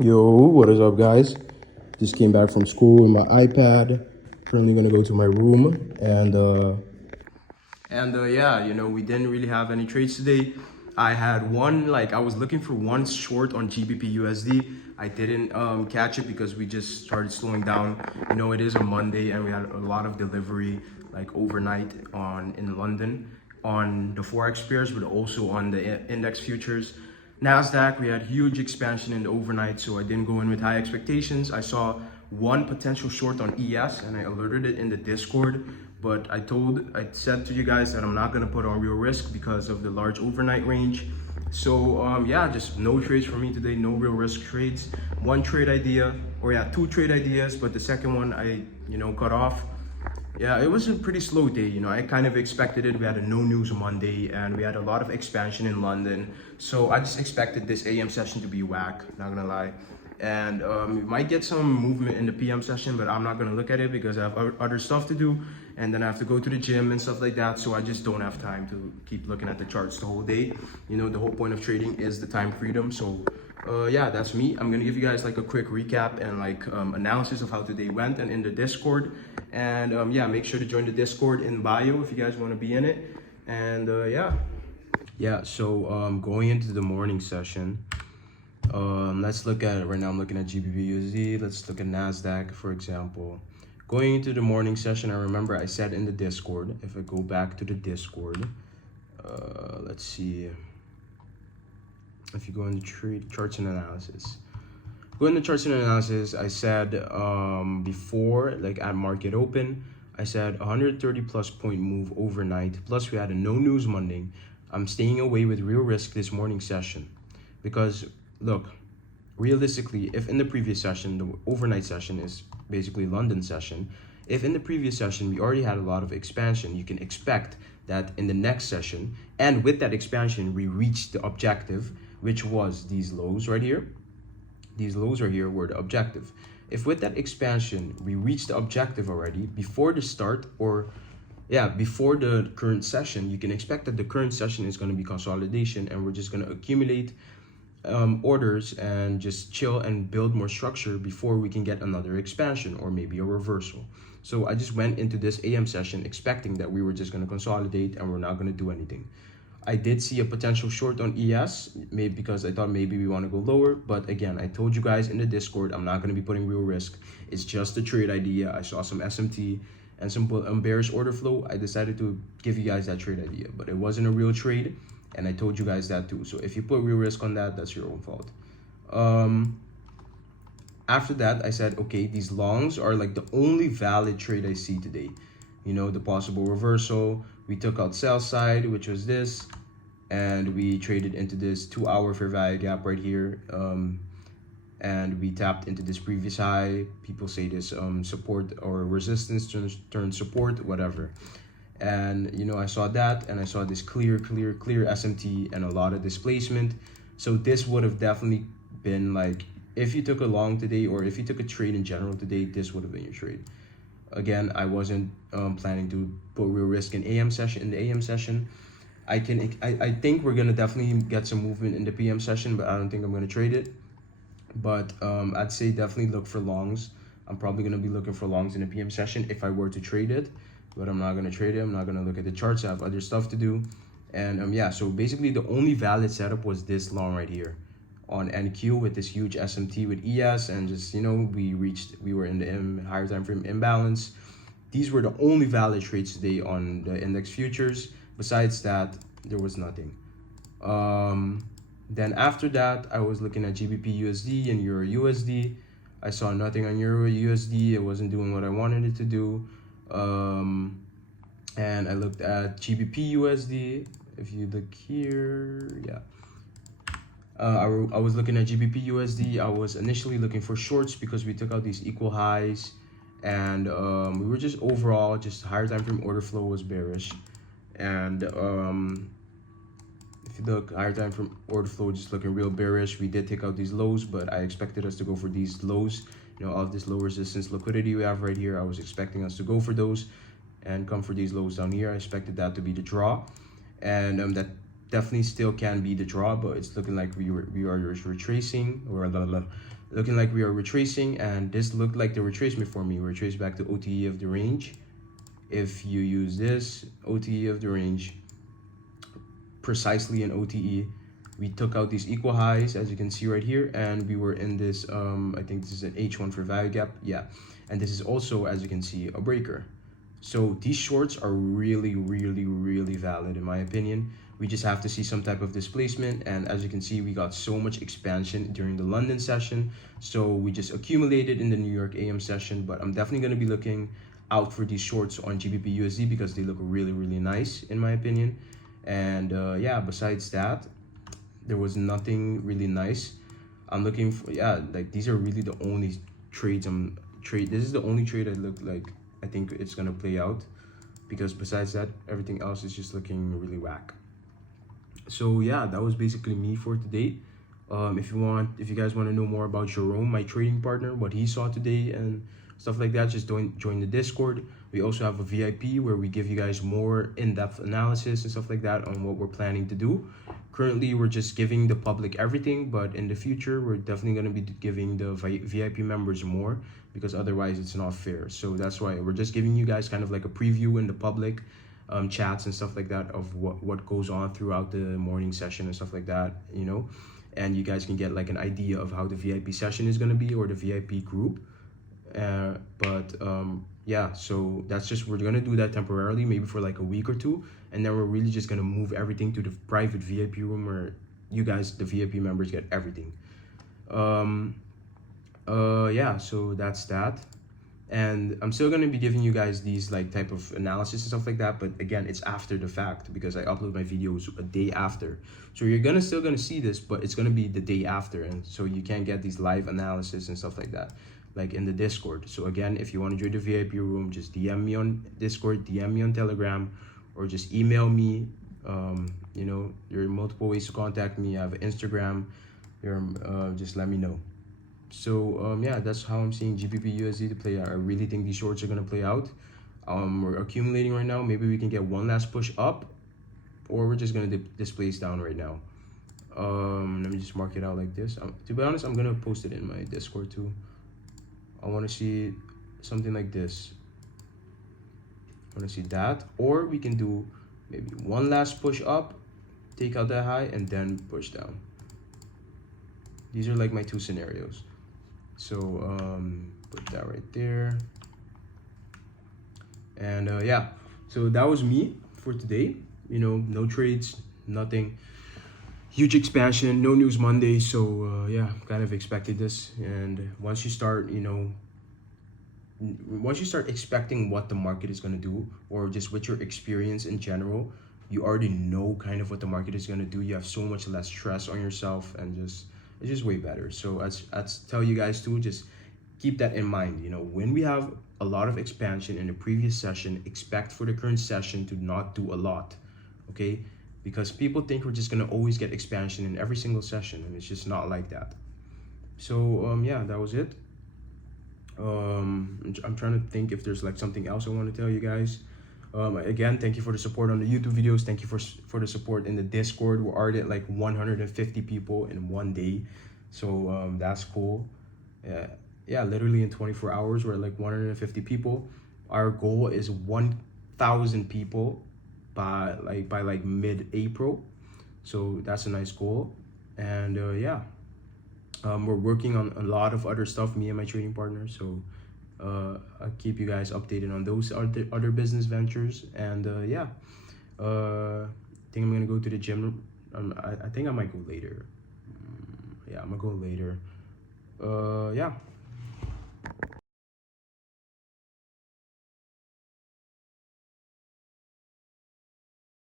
Yo, what is up, guys? Just came back from school with my iPad. Currently gonna go to my room and yeah, we didn't really have any trades today. I had one, like I was looking for one short on GBPUSD. I didn't catch it because we just started slowing down. It is a Monday and we had a lot of delivery like overnight in London on the Forex pairs, but also on the index futures. NASDAQ, we had huge expansion in the overnight, so I didn't go in with high expectations. I saw one potential short on ES and I alerted it in the Discord, but I said to you guys that I'm not gonna put on real risk because of the large overnight range. So yeah, just no trades for me today, no real risk trades. One trade idea, or yeah, two trade ideas, but the second one I, cut off. Yeah, it was a pretty slow day. I kind of expected it. We had a no news Monday and we had a lot of expansion in London. So I just expected this AM session to be whack, not gonna lie. And we might get some movement in the PM session, but I'm not gonna look at it because I have other stuff to do. And then I have to go to the gym and stuff like that. So I just don't have time to keep looking at the charts the whole day. The whole point of trading is the time freedom. So yeah, that's me. I'm gonna give you guys like a quick recap and like analysis of how today went and in the Discord. And yeah, make sure to join the Discord in bio if you guys want to be in it. And yeah. So going into the morning session, let's look at it right now. I'm looking at GBPUSD. Let's look at NASDAQ, for example. Going into the morning session, I remember I said in the Discord, if I go back to the Discord, let's see. If you go into charts and analysis, I said before, like at market open, I said 130 plus point move overnight. Plus we had a no news Monday. I'm staying away with real risk this morning session because look, realistically, if in the previous session, the overnight session is basically London session, if in the previous session we already had a lot of expansion, you can expect that in the next session, and with that expansion, we reached the objective, which was these lows right here. These lows right here were the objective. If with that expansion, we reached the objective already before the start, or yeah, before the current session, you can expect that the current session is going to be consolidation and we're just going to accumulate orders and just chill and build more structure before we can get another expansion or maybe a reversal. So I just went into this AM session expecting that we were just going to consolidate and we're not going to do anything. I did see a potential short on ES, maybe because I thought maybe we want to go lower. But again, I told you guys in the Discord, I'm not going to be putting real risk. It's just a trade idea. I saw some SMT and some bearish order flow. I decided to give you guys that trade idea, but it wasn't a real trade. And I told you guys that too. So if you put real risk on that, that's your own fault. After that, I said, okay, these longs are like the only valid trade I see today. The possible reversal. We took out sell side, which was this, and we traded into this 2-hour fair value gap right here. And we tapped into this previous high. People say this support or resistance turns support, whatever. And I saw that, and I saw this clear SMT and a lot of displacement. So this would have definitely been like, if you took a long today or if you took a trade in general today, this would have been your trade. Again, I wasn't planning to put real risk in the AM session. I think we're gonna definitely get some movement in the PM session, but I don't think I'm gonna trade it. But I'd say definitely look for longs. I'm probably gonna be looking for longs in the PM session if I were to trade it, but I'm not gonna trade it. I'm not gonna look at the charts. I have other stuff to do. And yeah, so basically the only valid setup was this long right here on NQ with this huge SMT with ES, and just we were in the higher time frame imbalance. These were the only valid trades today on the index futures. Besides that, there was nothing. Then after that, I was looking at GBPUSD and Euro USD. I saw nothing on Euro USD. It wasn't doing what I wanted it to do. And I looked at GBPUSD. If you look here, yeah. I was looking at GBPUSD. I was initially looking for shorts because we took out these equal highs, and we were just overall just higher time frame order flow was bearish. And if you look, higher time frame order flow just looking real bearish. We did take out these lows, but I expected us to go for these lows. All of this low resistance liquidity we have right here, I was expecting us to go for those and come for these lows down here. I expected that to be the draw, and that definitely still can be the draw, but it's looking like we are retracing, or looking like we are retracing, and this looked like the retracement for me. Retrace back to OTE of the range. If you use this OTE of the range precisely in OTE, we took out these equal highs, as you can see right here, and we were in this I think this is an H1 for value gap, yeah, and this is also, as you can see, a breaker. So these shorts are really valid in my opinion. We just have to see some type of displacement, and as you can see, we got so much expansion during the London session, so we just accumulated in the New York AM session. But I'm definitely going to be looking out for these shorts on GBPUSD because they look really nice in my opinion. And yeah, besides that, there was nothing really nice. I'm looking for, yeah, like these are really the only trades this is the only trade I think it's gonna play out, because besides that, everything else is just looking really whack. So yeah, that was basically me for today. If you guys want to know more about Jerome, my trading partner, what he saw today and stuff like that, just join the Discord. We also have a VIP where we give you guys more in-depth analysis and stuff like that on what we're planning to do. Currently, we're just giving the public everything, but in the future, we're definitely going to be giving the VIP members more, because otherwise it's not fair. So that's why we're just giving you guys kind of like a preview in the public chats and stuff like that of what goes on throughout the morning session and stuff like that, you know, and you guys can get like an idea of how the VIP session is going to be, or the VIP group. Yeah, so that's just, we're gonna do that temporarily, maybe for like a week or two, and then we're really just gonna move everything to the private VIP room where you guys, the VIP members, get everything. Yeah, so that's that. And I'm still gonna be giving you guys these like type of analysis and stuff like that, but again, it's after the fact because I upload my videos a day after. So you're still gonna see this, but it's gonna be the day after, and so you can't get these live analysis and stuff like that, like in the Discord. So again, if you want to join the VIP room, just DM me on Discord, DM me on Telegram, or just email me. You know, there are multiple ways to contact me. I have Instagram. Just let me know. So yeah, that's how I'm seeing GBPUSD to play out. I really think these shorts are gonna play out. We're accumulating right now. Maybe we can get one last push up, or we're just gonna displace down right now. Let me just mark it out like this. To be honest, I'm gonna post it in my Discord too. I want to see something like this. I want to see that, or we can do maybe one last push up, take out that high, and then push down. These are like my two scenarios. So put that right there. And yeah, so that was me for today. You know, no trades, nothing. Huge expansion, no news Monday. So yeah, kind of expected this. And once you start, you know, once you start expecting what the market is going to do, or just with your experience in general, you already know kind of what the market is going to do. You have so much less stress on yourself, and it's just way better. So as tell you guys too, just keep that in mind. You know, when we have a lot of expansion in the previous session, expect for the current session to not do a lot, okay? Because people think we're just gonna always get expansion in every single session, and it's just not like that. So yeah, that was it. I'm trying to think if there's like something else I want to tell you guys. Again, thank you for the support on the YouTube videos. Thank you for the support in the Discord. We're already at like 150 people in one day, so that's cool. Yeah, literally in 24 hours we're at like 150 people. Our goal is 1,000 people by like mid-April, so that's a nice goal. And yeah, we're working on a lot of other stuff, me and my trading partner, so I'll keep you guys updated on those other business ventures. And yeah, I think I'm gonna go to the gym. I think I might go later. Yeah, I'm gonna go later. Yeah,